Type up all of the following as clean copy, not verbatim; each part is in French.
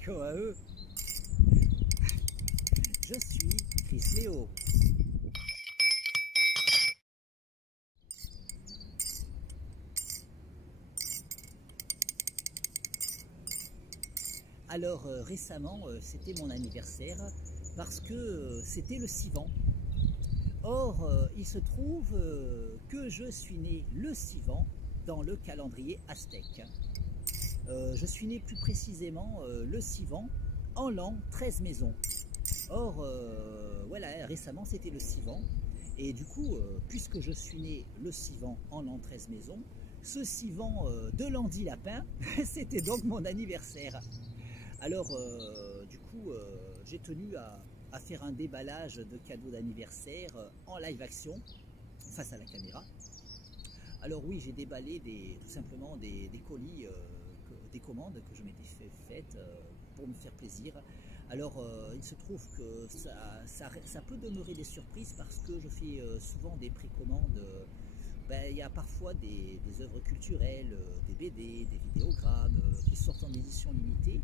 KAE. Je suis Chris Léo. Alors récemment, c'était mon anniversaire parce que c'était le Sivan. Or, il se trouve que je suis né le Sivan dans le calendrier aztèque. Je suis né plus précisément le Sivan en l'an 13 maisons. Or, voilà, récemment c'était le Sivan. Et du coup, puisque je suis né le Sivan en l'an 13 maisons, ce Sivan de l'an 10 lapin, c'était donc mon anniversaire. Alors, du coup, j'ai tenu à faire un déballage de cadeaux d'anniversaire en live action, face à la caméra. Alors oui, j'ai déballé tout simplement des colis, des commandes que je m'étais faites pour me faire plaisir. Alors, il se trouve que ça peut demeurer des surprises parce que je fais souvent des précommandes. Il y a parfois des œuvres culturelles, des BD, des vidéogrammes qui sortent en édition limitée.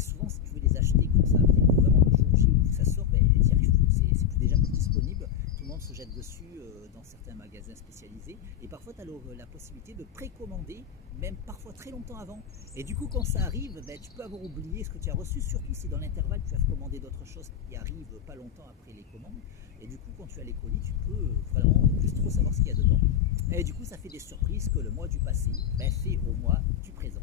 Souvent, si tu veux les acheter comme ça arrive vraiment le jour J où ça sort, tu n'y arrives plus, c'est déjà plus disponible. Tout le monde se jette dessus dans certains magasins spécialisés. Et parfois, tu as la possibilité de précommander, même parfois très longtemps avant. Et du coup, quand ça arrive, tu peux avoir oublié ce que tu as reçu, surtout si dans l'intervalle, tu as commandé d'autres choses qui arrivent pas longtemps après les commandes. Et du coup, quand tu as les colis, tu peux vraiment plus trop savoir ce qu'il y a dedans. Et du coup, ça fait des surprises que le mois du passé fait au mois du présent.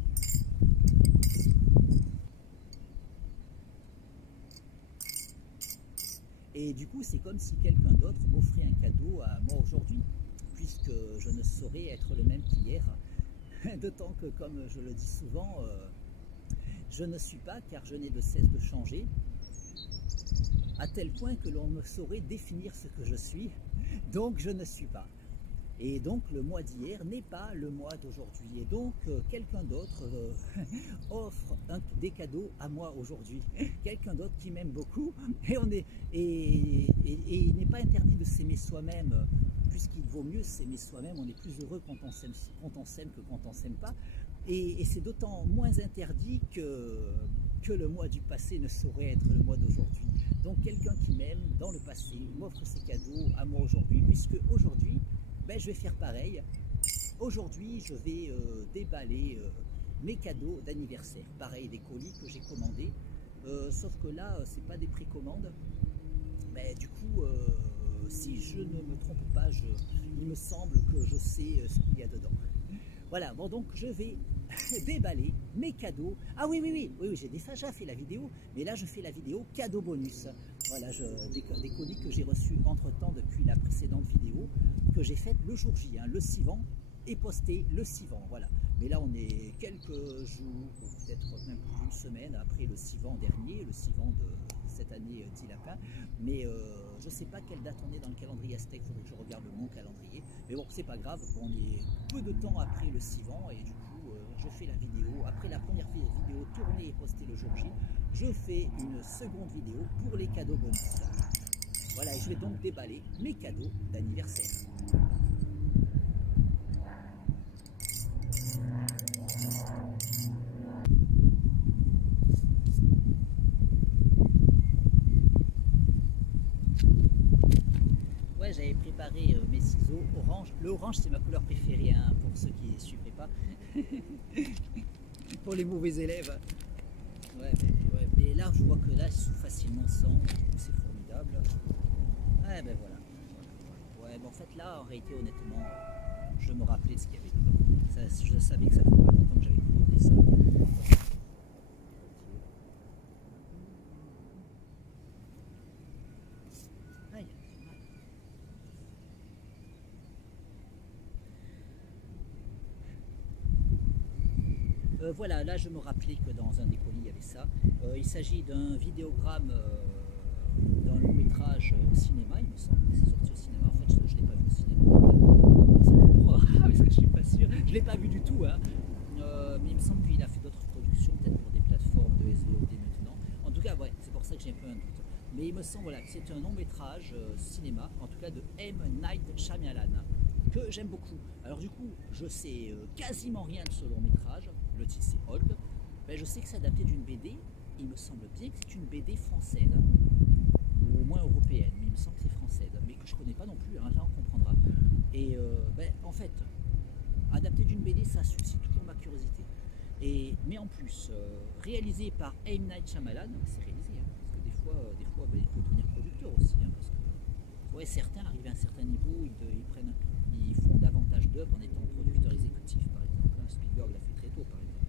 Et du coup, c'est comme si quelqu'un d'autre m'offrait un cadeau à moi aujourd'hui, puisque je ne saurais être le même qu'hier. D'autant que, comme je le dis souvent, je ne suis pas, car je n'ai de cesse de changer, à tel point que l'on ne saurait définir ce que je suis, donc je ne suis pas. Et donc le mois d'hier n'est pas le mois d'aujourd'hui. Et donc quelqu'un d'autre offre des cadeaux à moi aujourd'hui. Quelqu'un d'autre qui m'aime beaucoup. Et il n'est pas interdit de s'aimer soi-même, puisqu'il vaut mieux s'aimer soi-même. On est plus heureux quand on s'aime que quand on ne s'aime pas. Et c'est d'autant moins interdit que le mois du passé ne saurait être le mois d'aujourd'hui. Donc quelqu'un qui m'aime dans le passé m'offre ses cadeaux à moi aujourd'hui, puisque aujourd'hui, je vais faire pareil. Aujourd'hui, je vais déballer mes cadeaux d'anniversaire. Pareil, des colis que j'ai commandés. Sauf que là, c'est pas des précommandes. Du coup, si je ne me trompe pas, il me semble que je sais ce qu'il y a dedans. Voilà, bon donc je vais déballer mes cadeaux. Ah oui, j'ai déjà fait la vidéo, mais là je fais la vidéo cadeau bonus. Voilà, des colis que j'ai reçus entre temps depuis la précédente vidéo que j'ai faite le jour J, le Sivan, et posté le Sivan, voilà. Mais là on est quelques jours, peut-être même plus d'une semaine après le Sivan dernier, le Sivan de cette année 10 lapins. Mais je ne sais pas quelle date on est dans le calendrier aztèque, il faudrait que je regarde mon calendrier. Mais bon, c'est pas grave, on est peu de temps après le Sivan et du coup je fais la vidéo. Après la première vidéo tournée et postée le jour J, je fais une seconde vidéo pour les cadeaux bonus. Voilà, et je vais donc déballer mes cadeaux d'anniversaire. Ouais, j'avais préparé mes ciseaux orange. Le orange, c'est ma couleur préférée, pour ceux qui ne suivraient pas. Pour les mauvais élèves. Ouais, mais là, je vois que là, ils sont facilement sans. C'est formidable. Ouais, voilà. Ouais, en fait, là, en réalité, honnêtement, je me rappelais de ce qu'il y avait dedans. Je savais que ça fait pas longtemps que j'avais commandé ça. Aïe. Voilà, là je me rappelais que dans un des colis il y avait ça. Il s'agit d'un vidéogramme d'un long métrage au cinéma, il me semble. C'est sorti au cinéma. En fait, je ne l'ai pas vu au cinéma. Parce que je suis pas sûr. Je ne l'ai pas vu du tout. Mais il me semble qu'il a fait d'autres productions, peut-être pour des plateformes de SVOD maintenant. En tout cas, ouais, c'est pour ça que j'ai un peu un doute. Mais il me semble que c'est un long métrage cinéma, en tout cas de M. Night Shyamalan, que j'aime beaucoup. Alors du coup, je sais quasiment rien de ce long métrage. Le titre c'est Old. Je sais que c'est adapté d'une BD il me semble bien que c'est une BD française, hein, ou au moins européenne, mais il me semble que c'est française, mais que je connais pas non plus, hein, là on comprendra. Et en fait, adapté d'une BD, ça suscite toujours ma curiosité. Mais en plus, réalisé par M. Night Shyamalan, c'est réalisé, hein, parce que des fois il faut devenir producteur aussi, hein, parce que ouais, certains arrivent à un certain niveau, ils font davantage d'œuvres en étant producteur exécutif, par exemple. Hein. Spielberg l'a fait très tôt, par exemple.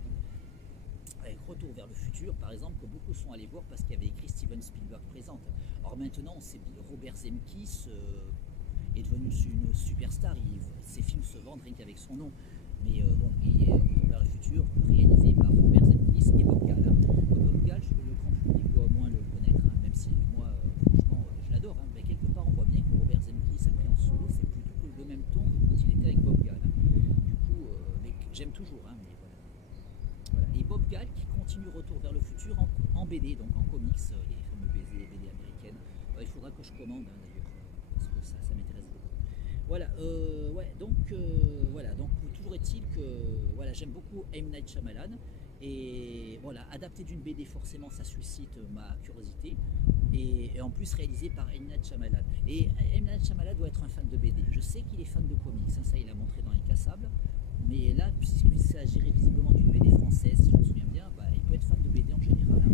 Avec Retour vers le futur, par exemple, que beaucoup sont allés voir parce qu'il y avait écrit Steven Spielberg présente. Or maintenant, on sait Robert Zemeckis est devenu une superstar, ses films se vendent rien qu'avec son nom. Mais bon, et Retour vers le futur, réalisé par Robert Zemeckis et Bob Gale. Hein. Bob Gale, le grand public doit au moins le connaître, hein, même si moi, franchement, je l'adore. Hein, mais quelque part, on voit bien que Robert Zemeckis a pris en solo, c'est plutôt le même ton que quand il était avec Bob Gale. Hein. Du coup, mais j'aime toujours, hein, mais voilà. Voilà. Et Bob Gale qui continue Retour vers le futur en BD, donc en comics, les fameux BD américaines. Il faudra que je commande, hein, d'ailleurs, parce que ça m'intéresse beaucoup. Voilà, voilà, donc toujours est-il que voilà, j'aime beaucoup M. Night Shyamalan et voilà, adapté d'une BD forcément ça suscite ma curiosité et en plus réalisé par M. Night Shyamalan. Et M. Night Shyamalan doit être un fan de BD. Je sais qu'il est fan de comics, hein, ça il a montré dans Incassables, mais là puisqu'il s'agirait visiblement d'une BD française, si je me souviens bien, bah, il peut être fan de BD en général. Hein.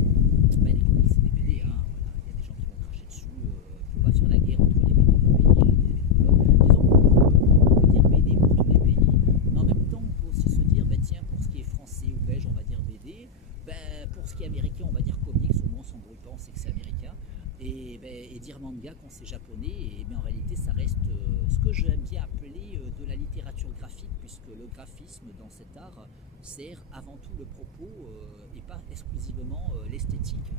Bah, les comics c'est des BD, hein, voilà. Il y a des gens qui vont cracher dessus, faut pas faire la guerre entre les BD d'un pays et les BD de l'autre. Disons on peut dire BD pour tous les pays, mais en même temps on peut aussi se dire, ben, tiens, pour ce qui est français ou belge on va dire BD, ben, pour ce qui est américain on va dire comics, au moins on s'embrouille pas, on sait que c'est américain, et dire manga quand c'est japonais, mais en réalité ça reste ce que j'aime bien appeler de la littérature graphique, puisque le graphisme dans cet art sert avant tout le propos et pas exclusivement l'esthétique.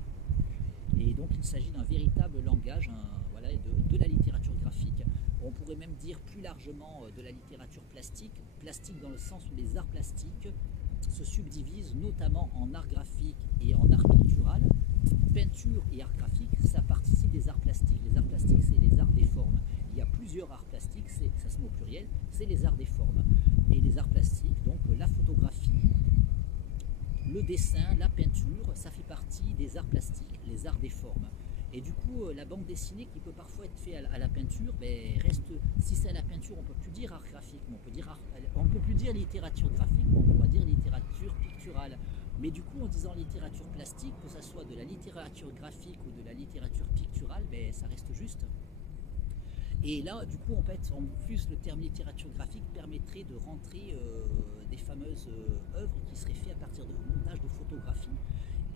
Et donc il s'agit d'un véritable langage, voilà, de la littérature graphique. On pourrait même dire plus largement de la littérature plastique, plastique dans le sens où les arts plastiques se subdivisent notamment en art graphique et en art pictural. Peinture et art graphique, ça participe des arts plastiques. Les arts plastiques, c'est les arts des formes. Il y a plusieurs arts plastiques, ça se met au pluriel, c'est les arts des formes. Et les arts plastiques, donc la photographie, le dessin, la peinture, ça fait partie des arts plastiques, les arts des formes. Et du coup, la bande dessinée qui peut parfois être faite à la peinture, ben, reste, si c'est à la peinture, on ne peut plus dire art graphique, mais on peut plus dire littérature graphique, mais on pourra dire littérature picturale. Mais du coup, en disant littérature plastique, que ce soit de la littérature graphique ou de la littérature picturale, ben, ça reste juste. Et là, du coup, en plus, le terme littérature graphique permettrait de rentrer des fameuses œuvres qui seraient faites à partir de montage de photographies.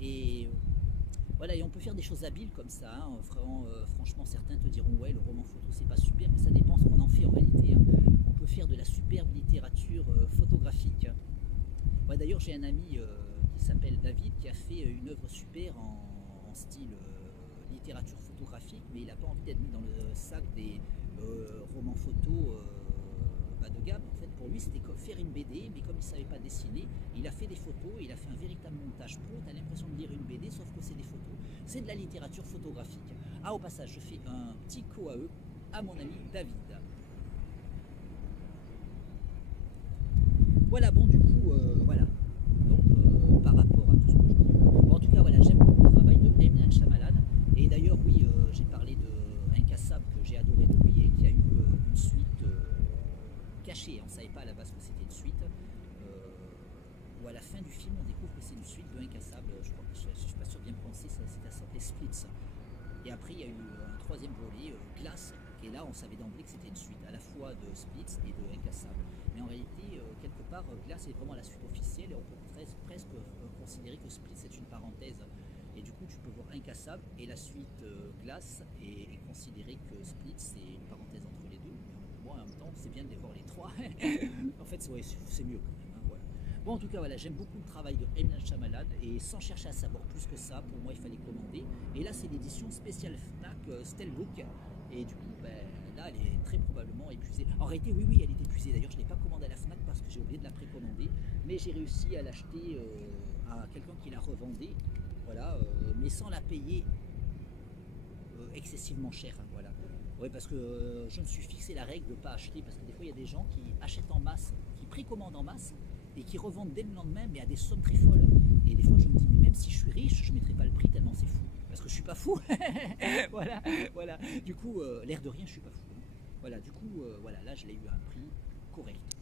Et voilà, et on peut faire des choses habiles comme ça. Hein. Franchement, certains te diront ouais, le roman photo c'est pas super, mais ça dépend ce qu'on en fait en réalité. Hein. On peut faire de la superbe littérature photographique. Ouais, d'ailleurs, j'ai un ami qui s'appelle David qui a fait une œuvre super en style littérature photographique, mais il n'a pas envie d'être mis dans le sac des romans photos bas de gamme. En fait, pour lui, c'était faire une BD, mais comme il ne savait pas dessiner, il a fait des photos, il a fait un véritable montage pro. Tu as l'impression de lire une BD, sauf que c'est des photos. C'est de la littérature photographique. Ah, au passage, je fais un petit coup à mon ami David. Voilà, bon, du coup, voilà. Donc, par rapport à tout ce que je dis, bon, en tout cas, voilà, j'aime beaucoup le travail de M. Night Shyamalan. Et d'ailleurs, oui, j'ai parlé de Incassable que j'ai adoré de lui et qui a eu une suite cachée. On ne savait pas à la base que c'était une suite. Où à la fin du film, on découvre que c'est une suite de Incassable. Je ne suis pas sûr de bien prononcer, ça s'appelait Splits. Et après, il y a eu un troisième volet, Glace, et là, on savait d'emblée que c'était une suite, à la fois de Splits et de Incassable. Mais en réalité, quelque part, Glace est vraiment la suite officielle, et on peut presque considérer que Splits est une parenthèse. Et du coup, tu peux voir Incassable et la suite Glace, et considérer que Splits, c'est une parenthèse entre les deux. Mais moi, en même temps, c'est bien de les voir les trois. En fait, c'est mieux quand même. Hein, voilà. Bon, en tout cas, voilà, j'aime beaucoup le travail de M. Night Shyamalan, et sans chercher à savoir plus que ça, pour moi, il fallait commander. Et là, c'est l'édition spéciale Fnac Steelbook. Et du coup, ben, là, elle est très probablement épuisée. En réalité, oui, elle est épuisée. D'ailleurs, je ne l'ai pas commandée à la Fnac parce que j'ai oublié de la précommander. Mais j'ai réussi à l'acheter à quelqu'un qui la revendait. Voilà, mais sans la payer excessivement cher. Hein, voilà. Oui, parce que je me suis fixé la règle de ne pas acheter. Parce que des fois, il y a des gens qui achètent en masse, qui précommandent en masse et qui revendent dès le lendemain, mais à des sommes très folles. Et des fois, je me dis, mais même si je suis riche, je ne mettrai pas le pas fou. Voilà, voilà. Du coup, l'air de rien, je suis pas fou. Hein. Voilà, du coup, voilà, là, je l'ai eu à un prix correct.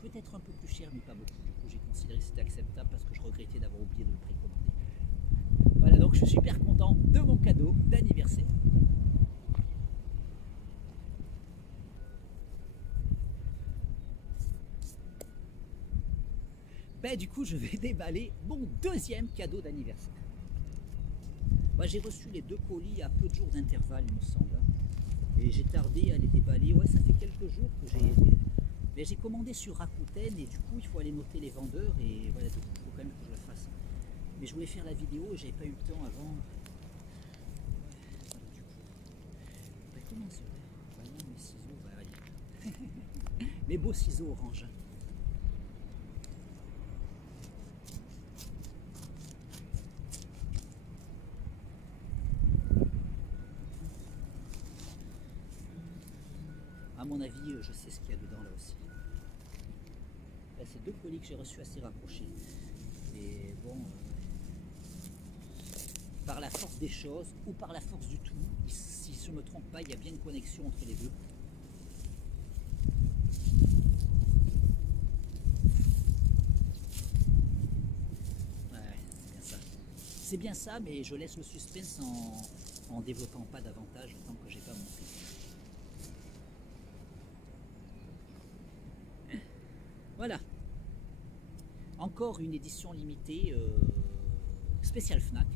Peut-être un peu plus cher, mais pas beaucoup. Du coup, j'ai considéré que c'était acceptable parce que je regrettais d'avoir oublié de le précommander. Voilà, donc je suis super content de mon cadeau d'anniversaire. Ben, du coup, je vais déballer mon deuxième cadeau d'anniversaire. Moi, j'ai reçu les 2 colis à peu de jours d'intervalle, il me semble. Et j'ai tardé à les déballer. Ouais, ça fait quelques jours que j'ai commandé sur Rakuten et du coup, il faut aller noter les vendeurs et voilà, du coup, il faut quand même que je le fasse. Mais je voulais faire la vidéo et j'avais pas eu le temps avant. Voilà, du coup. Ben, comment ça va? Non, mes ciseaux, bah, allez. Mes beaux ciseaux orange. À mon avis, je sais ce qu'il y a dedans là aussi. Là, c'est 2 colis que j'ai reçus assez rapprochés. Et bon, par la force des choses ou par la force du tout, si je ne me trompe pas, il y a bien une connexion entre les deux. Ouais, c'est bien ça. C'est bien ça, mais je laisse le suspense en développant pas davantage tant que j'ai pas montré. Voilà. Encore une édition limitée spéciale Fnac.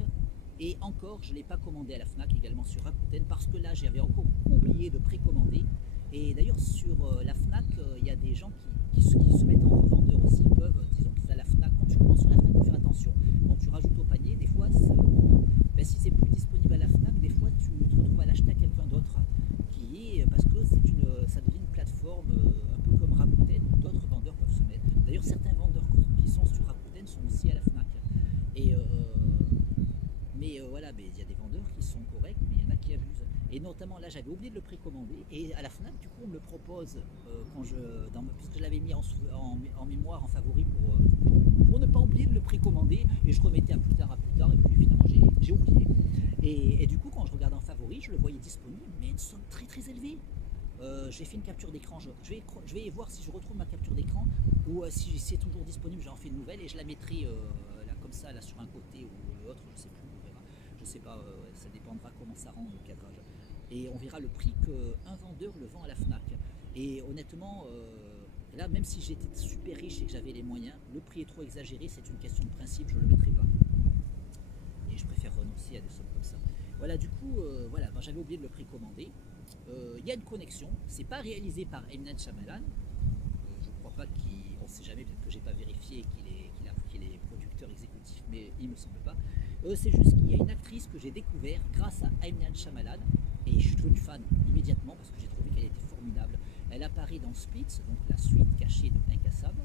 Et encore, je ne l'ai pas commandé à la Fnac, également sur Rakuten, parce que là, j'avais encore oublié de précommander. Et d'ailleurs, sur la Fnac, il y a des gens qui se mettent en revendeur aussi, ils peuvent, disons que à la Fnac, quand tu commandes sur la Fnac, il faut faire attention. Quand tu rajoutes au panier, des fois, ben, si c'est plus disponible à la Fnac, des fois, tu te retrouves à l'acheter à quelqu'un d'autre, parce que ça devient une plateforme un peu comme Rakuten, où d'autres vendeurs peuvent se mettre. D'ailleurs, certains vendeurs qui sont sur Rakuten sont aussi à la Fnac. Et mais voilà, il y a des vendeurs qui sont corrects, mais il y en a qui abusent. Et notamment là, j'avais oublié de le précommander. Et à la Fnac, du coup, on me le propose puisque je l'avais mis en mémoire, en favori pour ne pas oublier de le précommander. Et je remettais à plus tard, et puis finalement j'ai oublié. Et du coup, quand je regarde en favori, je le voyais disponible, mais une somme très très élevée. J'ai fait une capture d'écran. Je vais voir si je retrouve ma capture d'écran ou si c'est toujours disponible, j'en fais une nouvelle et je la mettrai là comme ça, là sur un côté ou l'autre, je sais plus, on verra. Je sais pas, ça dépendra comment ça rend le cadrage. Et on verra le prix qu'un vendeur le vend à la Fnac. Et honnêtement, là, même si j'étais super riche et que j'avais les moyens, le prix est trop exagéré, c'est une question de principe, je ne le mettrai pas. Et je préfère renoncer à des sommes comme ça. Voilà, du coup, voilà, j'avais oublié de le précommander. Il y a une connexion, c'est pas réalisé par M. Night Shyamalan. Je ne crois pas qu'il, on ne sait jamais, peut-être que j'ai pas vérifié qu'il est producteur exécutif, mais il me semble pas. C'est juste qu'il y a une actrice que j'ai découvert grâce à M. Night Shyamalan et je suis devenu fan immédiatement parce que j'ai trouvé qu'elle était formidable. Elle apparaît dans Split, donc la suite cachée de Incassable,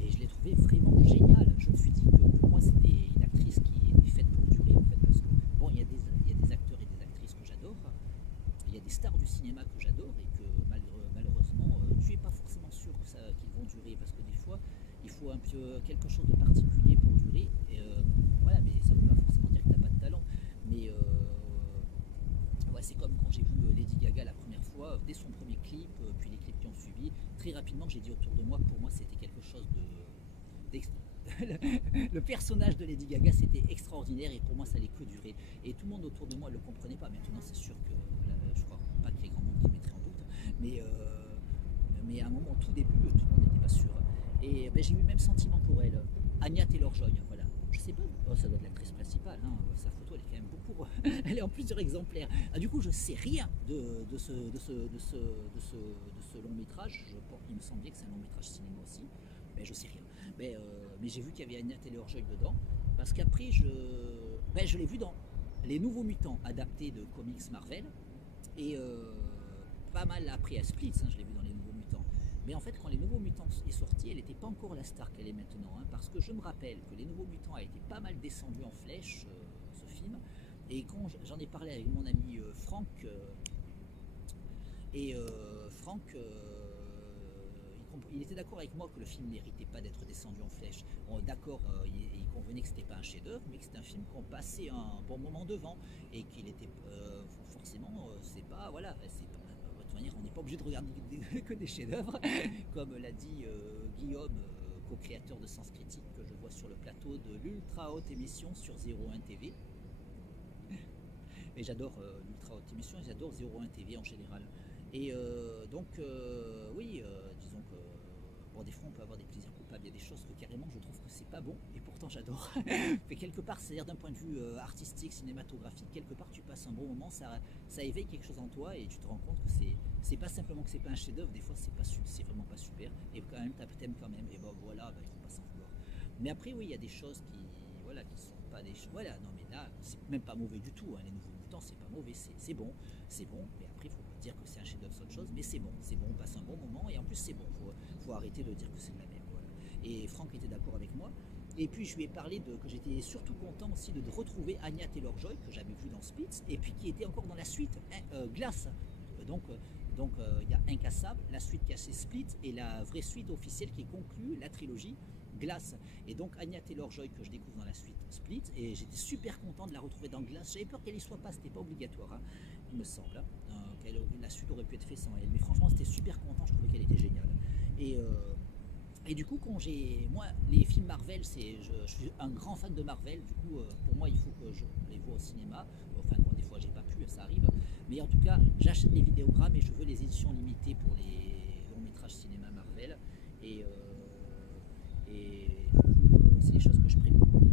et je l'ai trouvée vraiment géniale. Je me suis dit que pour moi c'était une actrice qui était faite pour durer en fait, parce que bon, il y a des acteurs et des actrices que j'adore. Il y a des stars du cinéma que j'adore et que malheureusement tu n'es pas forcément sûr qu'ils vont durer parce que des fois il faut un peu quelque chose de particulier pour durer et voilà, mais ça ne veut pas forcément dire que tu n'as pas de talent, mais ouais, c'est comme quand j'ai vu Lady Gaga la première fois, dès son premier clip, puis les clips qui ont suivi, très rapidement j'ai dit autour de moi que pour moi c'était quelque chose le personnage de Lady Gaga c'était extraordinaire et pour moi ça allait que durer et tout le monde autour de moi ne le comprenait pas. Maintenant c'est sûr que je crois pas qu'il y ait grand monde qui mettrait en doute, mais à un moment au tout début tout le monde n'était pas sûr et ben, j'ai eu le même sentiment pour elle. Anya Taylor-Joy, voilà, je sais pas, oh, ça doit être l'actrice principale, hein. Sa photo elle est quand même beaucoup elle est en plusieurs exemplaires. Ah, du coup je sais rien de ce long métrage. Il me semblait que c'est un long métrage cinéma aussi, mais je sais rien. Mais j'ai vu qu'il y avait Anya Taylor-Joy dedans, parce qu'après je l'ai vu dans Les Nouveaux Mutants, adaptés de comics Marvel, et pas mal après à Split, hein, je l'ai vu dans Les Nouveaux Mutants. Mais en fait, quand Les Nouveaux Mutants est sorti, elle n'était pas encore la star qu'elle est maintenant, hein, parce que je me rappelle que Les Nouveaux Mutants a été pas mal descendu en flèche, ce film, et quand j'en ai parlé avec mon ami Franck, Franck, il il était d'accord avec moi que le film méritait pas d'être descendu en flèche. D'accord, il convenait que c'était pas un chef-d'œuvre, mais que c'était un film qu'on passait un bon moment devant et qu'il était forcément, c'est pas voilà, c'est pas, de toute manière, on n'est pas obligé de regarder que des chefs-d'œuvre, comme l'a dit Guillaume, co-créateur de Sens Critique, que je vois sur le plateau de l'ultra haute émission sur 01 TV. Et j'adore l'ultra haute émission et j'adore 01 TV en général. Et donc, oui, disons que bon, des fois on peut avoir des plaisirs coupables, il y a des choses que carrément je trouve que c'est pas bon et pourtant j'adore. Mais quelque part, c'est-à-dire d'un point de vue artistique, cinématographique, quelque part tu passes un bon moment, ça éveille quelque chose en toi et tu te rends compte que c'est pas simplement que c'est pas un chef-d'œuvre, des fois c'est vraiment pas super et quand même t'aimes quand même et bon voilà, il faut pas s'en vouloir. Mais après, oui, il y a des choses voilà, qui sont pas des choses. Voilà, non, mais là, c'est même pas mauvais du tout. Hein, les Nouveaux Mutants, c'est pas mauvais, c'est bon. Mais après, il faut pas dire que c'est un chef-d'œuvre, c'est autre chose. Mais c'est bon, on passe un bon moment et en plus, c'est bon. Faut arrêter de dire que c'est de la merde. Voilà. Et Franck était d'accord avec moi. Et puis, je lui ai parlé que j'étais surtout content aussi de retrouver Anya Taylor-Joy, que j'avais vu dans Split, et puis qui était encore dans la suite, hein, Glace. Donc, il y a Incassable, la suite qui a chez Split, et la vraie suite officielle qui conclut la trilogie Glace. Et donc Anya Taylor-Joy que je découvre dans la suite Split, et j'étais super content de la retrouver dans Glace. J'avais peur qu'elle y soit pas, c'était pas obligatoire, hein, il me semble. Hein, la suite aurait pu être faite sans elle, mais franchement c'était super content, je trouvais qu'elle était géniale. Et du coup, moi, les films Marvel, je suis un grand fan de Marvel. Du coup, pour moi, il faut que je les vois au cinéma. Enfin, bon, des fois, j'ai pas pu, ça arrive. Mais en tout cas, j'achète les vidéogrammes et je veux les éditions limitées pour les longs métrages cinéma Marvel. Et du coup, c'est des choses que je précommande.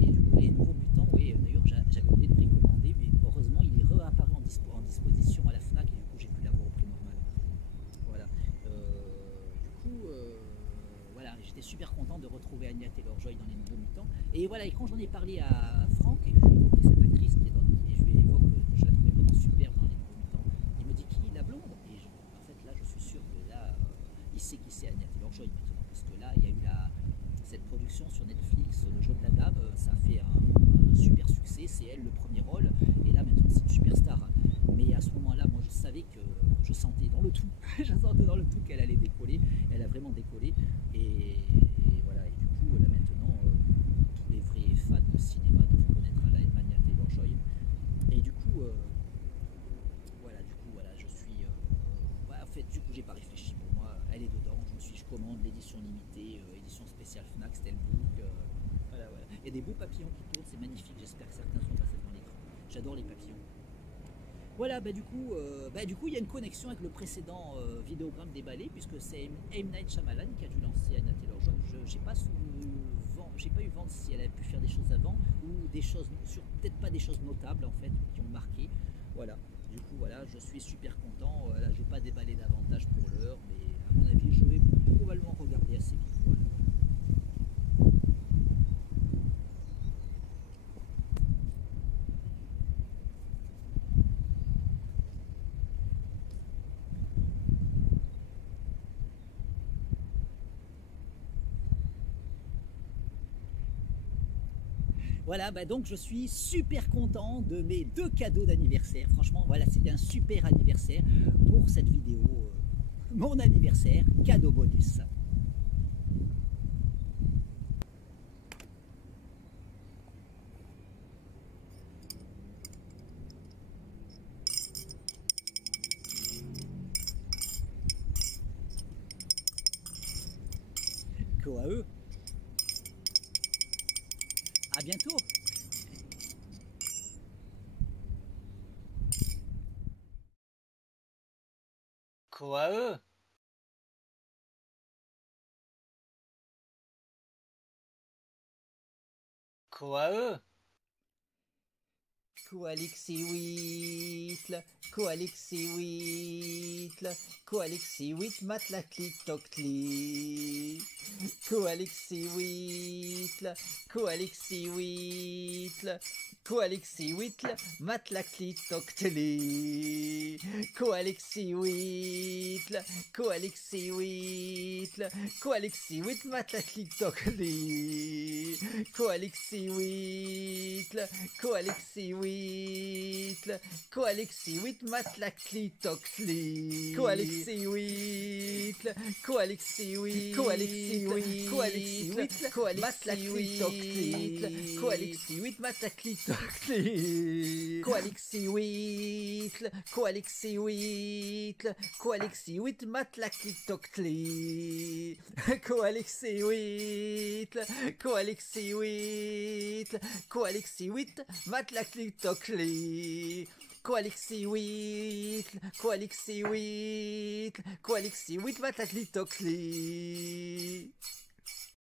Et du coup, les Nouveaux Mutants, oui, d'ailleurs, j'avais oublié de précommander, mais heureusement, il est réapparu en disposition à la Fnac et du coup, j'ai pu l'avoir au prix normal. Voilà. Voilà, j'étais super content de retrouver Anya Taylor-Joy dans les Nouveaux Mutants. Et voilà, et quand j'en ai parlé à Franck et que je lui ai évoqué cette actrice qui est dans, et je lui évoque que je la trouvais vraiment superbe dans les Nouveaux Mutants, il me dit qui, la blonde. Et en fait là, je suis sûr que là, il sait qui c'est Anya Taylor-Joy maintenant, parce que là, il y a eu cette production sur Netflix, Le Jeu de la Dame, ça a fait un super succès, c'est elle le premier rôle, et là maintenant c'est une superstar. Mais à ce moment-là, moi je savais que je sentais dans le tout, je sentais dans le tout qu'elle allait décoller, elle a vraiment décollé, et voilà, et du coup là maintenant, tous les vrais fans de cinéma doivent connaître Anya Taylor-Joy. Et du coup, voilà, je suis. En fait, du coup, j'ai pas réfléchi pour moi, elle est dedans, je commande l'édition limitée, édition spéciale Fnac, Steelbook. Voilà. Il y a des beaux papillons qui tournent, c'est magnifique, j'espère que certains sont passés devant l'écran. J'adore les papillons. Voilà, du coup, il y a une connexion avec le précédent vidéogramme déballé, puisque c'est M. Night Shyamalan qui a dû lancer Anya Taylor-Joy. Je n'ai pas eu vent si elle a pu faire des choses avant, ou des choses, peut-être pas des choses notables en fait, qui ont marqué. Voilà, du coup, voilà, je suis super content. Voilà, je ne vais pas déballer davantage pour l'heure, mais à mon avis, je vais probablement regarder assez vite. Voilà. Voilà, donc je suis super content de mes 2 cadeaux d'anniversaire. Franchement, voilà, c'était un super anniversaire pour cette vidéo. Mon anniversaire, cadeau bonus. Quoi à eux. À bientôt. Quoi eux. Quoi eux. Coalixi Whittle, Coalixi Whittle, Coalixi Whit Matlacli Tocli, Coalixi Whittle, Coalixi Whittle, Coalixi Whittle, Matlacli Tocteli, Coalixi Whittle, Coalixi Whittle, Coalixi Whit Matlacli Tocli, Coalixi Whittle, Coalixi Whittle. huitl, Coalexi huit matlaclitoxli. Coalexi huitl, Coalexi huit, Coalexi huit, Coalexi huit, matlaclitoxli. Coalexi huit matlaclitoxli. Coalexi huitl, Coalexi huitl, Coalexi huit matlaclitoxli. Coalexi huitl, Coalexi huit, Coalexi huit matlaclitoxli. Coalexi huit, Coalexi huit, Coalexi huit matlaclitoxli.